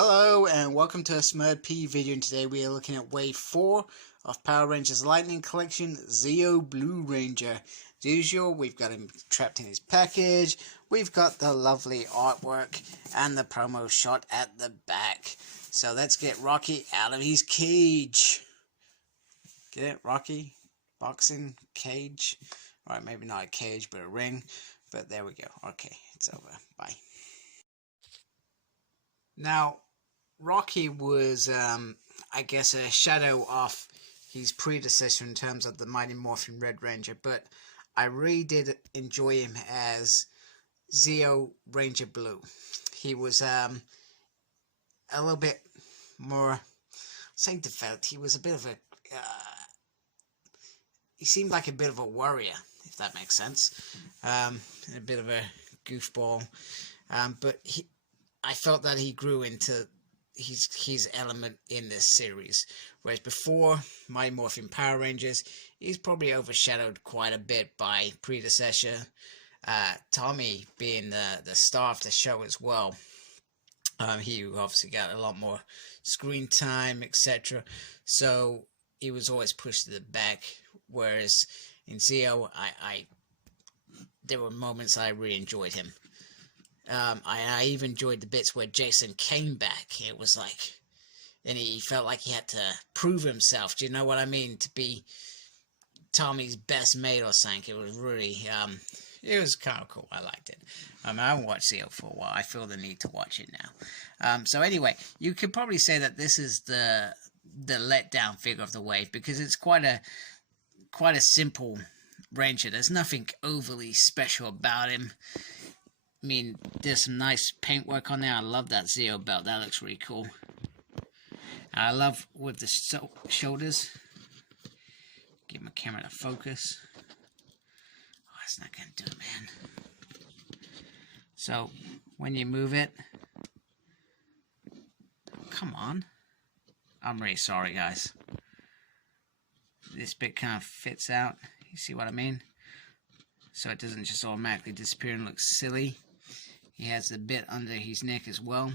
Hello and welcome to a Smurd P video, and today we are looking at Wave 4 of Power Rangers Lightning Collection Zeo Blue Ranger. As usual, we've got him trapped in his package, we've got the lovely artwork and the promo shot at the back. So let's get Rocky out of his cage. Get it, Rocky? Boxing cage? Alright, maybe not a cage but a ring, but there we go. Okay, it's over. Bye. Now, Rocky was, I guess, a shadow of his predecessor in terms of the Mighty Morphin Red Ranger, but I really did enjoy him as Zeo Ranger Blue. He was a little bit more, saying developed. He was a bit of a, he seemed like a bit of a warrior, if that makes sense. A bit of a goofball, but I felt that he grew into his element in this series, whereas before Mighty Morphin Power Rangers, he's probably overshadowed quite a bit by predecessor Tommy being the star of the show as well. He obviously got a lot more screen time, etc. So he was always pushed to the back. Whereas in Zeo, there were moments I really enjoyed him. I even enjoyed the bits where Jason came back. It was like, and he felt like he had to prove himself. Do you know what I mean? To be Tommy's best mate or something. It was really, it was kind of cool. I liked it. I haven't watched Zeo for a while. I feel the need to watch it now. So anyway, you could probably say that this is the letdown figure of the wave, because it's quite a simple Ranger. There's nothing overly special about him. I mean, there's some nice paintwork on there. I love that Zeo belt. That looks really cool. I love with the shoulders. Get my camera to focus. Oh, it's not going to do it, man. So, when you move it... Come on. I'm really sorry, guys. This bit kind of fits out. You see what I mean? So it doesn't just automatically disappear and look silly. He has the bit under his neck as well.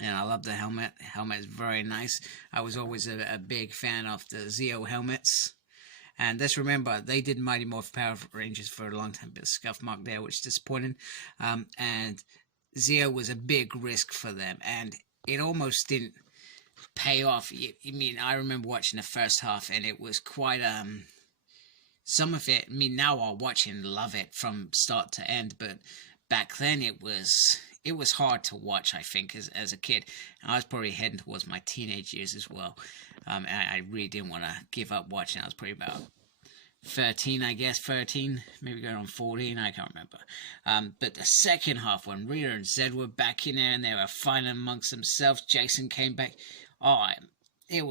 And I love the helmet. The helmet is very nice. I was always a big fan of the Zeo helmets. And let's remember, they did Mighty Morphin Power Rangers for a long time. Bit of scuff mark there, which is disappointing. And Zeo was a big risk for them. And it almost didn't pay off. I mean, I remember watching the first half, and it was quite... some of it, I mean, now I'll watch and love it from start to end, but back then it was hard to watch, I think, as a kid. And I was probably heading towards my teenage years as well. And I really didn't want to give up watching. I was probably about 13, I guess, 13, maybe going on 14, I can't remember. But the second half, when Rita and Zed were back in there and they were fighting amongst themselves, Jason came back. Oh, it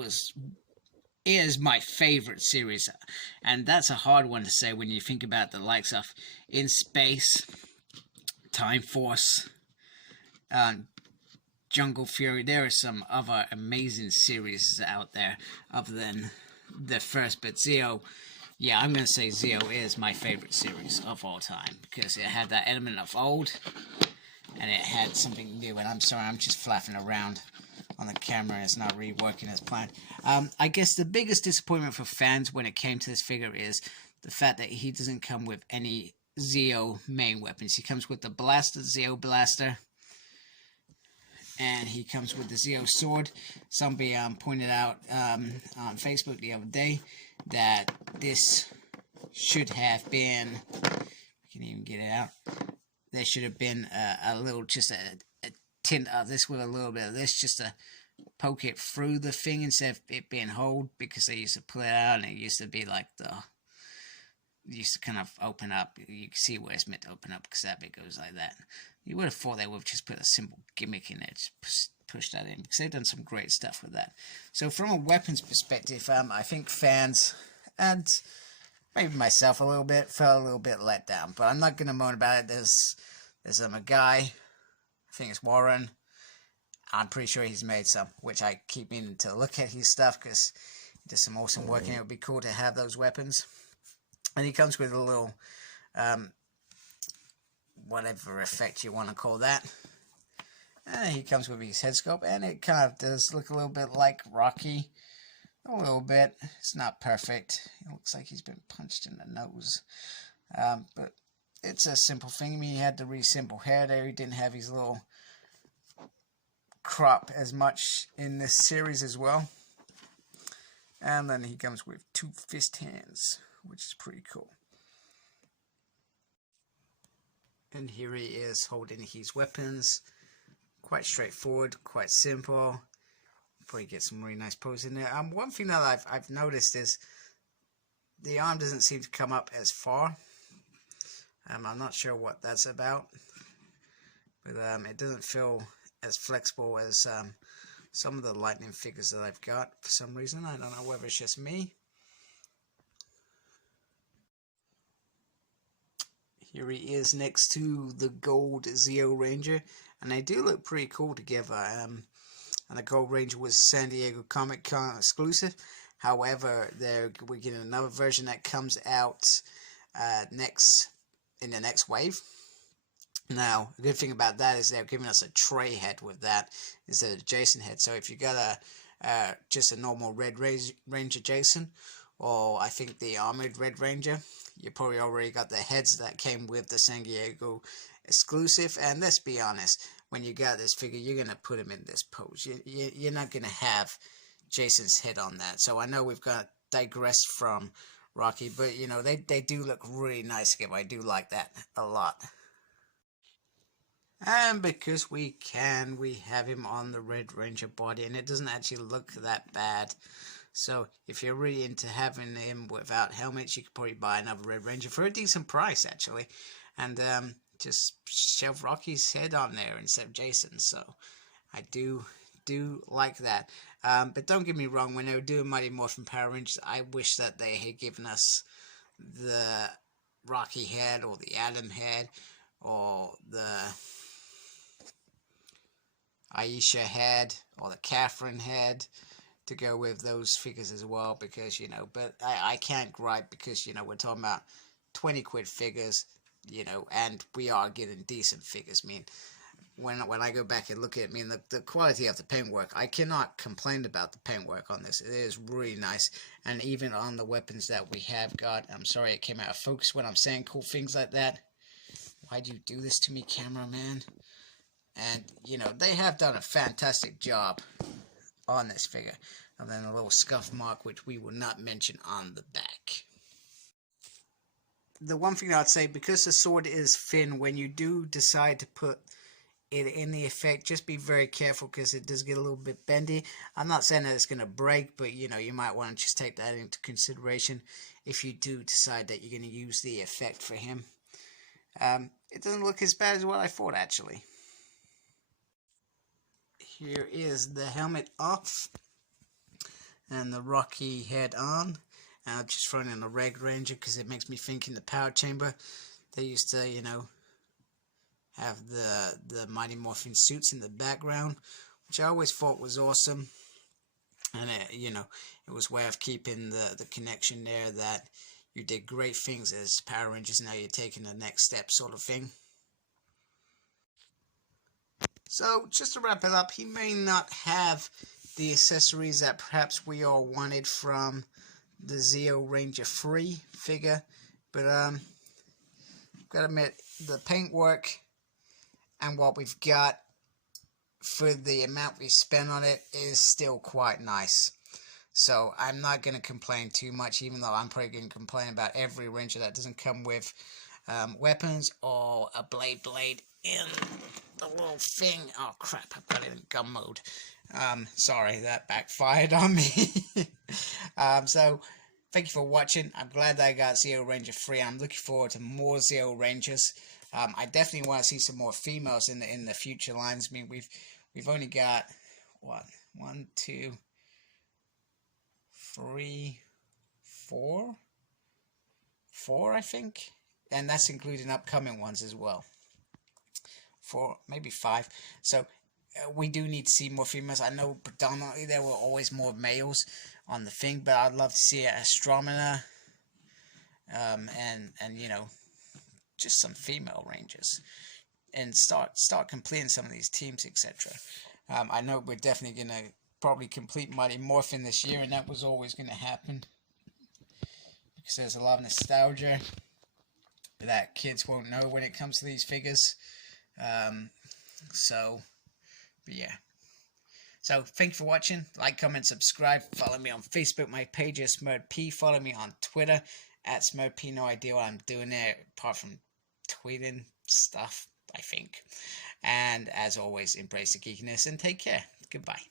is my favorite series, and that's a hard one to say when you think about the likes of In Space, Time Force, Jungle Fury. There are some other amazing series out there other than the first, but Zeo, yeah, I'm going to say Zeo is my favorite series of all time, because it had that element of old, and it had something new. And I'm sorry, I'm just flapping around on the camera. It's not really working as planned. I guess the biggest disappointment for fans when it came to this figure is the fact that he doesn't come with any Zeo main weapons. He comes with the blaster, Zeo blaster, and he comes with the Zeo sword. Somebody pointed out on Facebook the other day that this should have been, I can't even get it out, there should have been a little, just a tint of this with a little bit of this, just to poke it through the thing instead of it being hold, because they used to pull it out and it used to be like it used to kind of open up. You can see where it's meant to open up, because that bit goes like that. You would have thought they would have just put a simple gimmick in there, just push that in, because they've done some great stuff with that. So from a weapons perspective, I think fans, and maybe myself a little bit, felt a little bit let down, but I'm not going to moan about it. There's a guy, I think it's Warren. I'm pretty sure he's made some, which I keep meaning to look at his stuff, because he does some awesome work, and it would be cool to have those weapons. And he comes with a little, whatever effect you want to call that. And he comes with his head sculpt, and it kind of does look a little bit like Rocky. A little bit. It's not perfect. It looks like he's been punched in the nose. But it's a simple thing. I mean, he had the really simple hair there. He didn't have his little crop as much in this series as well. And then he comes with 2 fist hands, which is pretty cool. And here he is holding his weapons. Quite straightforward, quite simple. Probably get some really nice pose in there. One thing that I've noticed is the arm doesn't seem to come up as far. I'm not sure what that's about, but it doesn't feel as flexible as some of the Lightning figures that I've got for some reason. I don't know whether it's just me. Here he is next to the gold Zeo Ranger, and they do look pretty cool together. And the Gold Ranger was San Diego Comic Con exclusive. However, we're getting another version that comes out in the next wave. Now, the good thing about that is they're giving us a Trey head with that instead of Jason head. So if you got just a normal Red Ranger Jason, or I think the Armored Red Ranger, you probably already got the heads that came with the San Diego exclusive. And let's be honest, when you got this figure, you're going to put him in this pose. You're not going to have Jason's head on that. So I know we've got digressed from Rocky, but you know, they do look really nice together. I do like that a lot. And because we have him on the Red Ranger body, and it doesn't actually look that bad. So if you're really into having him without helmets, you could probably buy another Red Ranger for a decent price, actually. And just shove Rocky's head on there instead of Jason. So I do like that. But don't get me wrong, when they were doing Mighty Morphin Power Rangers, I wish that they had given us the Rocky head, or the Adam head, or the Aisha head, or the Catherine head to go with those figures as well, because, you know, but I can't gripe, because, you know, we're talking about 20 quid figures, you know, and we are getting decent figures. I mean, when I go back and look at it, I mean, the quality of the paintwork, I cannot complain about the paintwork on this. It is really nice, and even on the weapons that we have got, I'm sorry it came out of focus when I'm saying cool things like that. Why'd you do this to me, cameraman? And, you know, they have done a fantastic job on this figure. And then a little scuff mark, which we will not mention on the back. The one thing I'd say, because the sword is thin, when you do decide to put it in the effect, just be very careful, because it does get a little bit bendy. I'm not saying that it's going to break, but, you know, you might want to just take that into consideration if you do decide that you're going to use the effect for him. It doesn't look as bad as what I thought, actually. Here is the helmet off and the Rocky head on. And I've just thrown in a Red Ranger because it makes me think in the Power Chamber they used to, you know, have the Mighty Morphin suits in the background, which I always thought was awesome. And you know, it was a way of keeping the connection there, that you did great things as Power Rangers, now you're taking the next step, sort of thing. So, just to wrap it up, he may not have the accessories that perhaps we all wanted from the Zeo Ranger 3 figure, but I've got to admit, the paintwork and what we've got for the amount we spent on it is still quite nice. So I'm not going to complain too much, even though I'm probably going to complain about every Ranger that doesn't come with weapons or a blade in the little thing. Oh crap, I've got it in gun mode. Sorry, that backfired on me. So thank you for watching. I'm glad that I got Zeo Ranger 3. I'm looking forward to more Zeo Rangers. I definitely want to see some more females in the future lines. I mean, we've only got what, 1, 2, 3, 4, I think, and that's including upcoming ones as well. 4, maybe 5. So we do need to see more females. I know predominantly there were always more males on the thing, but I'd love to see an Astromina, and you know, just some female Rangers. and start completing some of these teams, etc. I know we're definitely gonna probably complete Mighty Morphin this year, and that was always gonna happen because there's a lot of nostalgia that kids won't know when it comes to these figures. So, but yeah. So, thank you for watching. Like, comment, subscribe. Follow me on Facebook. My page is SmurredP. Follow me on Twitter at SmurredP. No idea what I'm doing there apart from tweeting stuff, I think. And as always, embrace the geekiness and take care. Goodbye.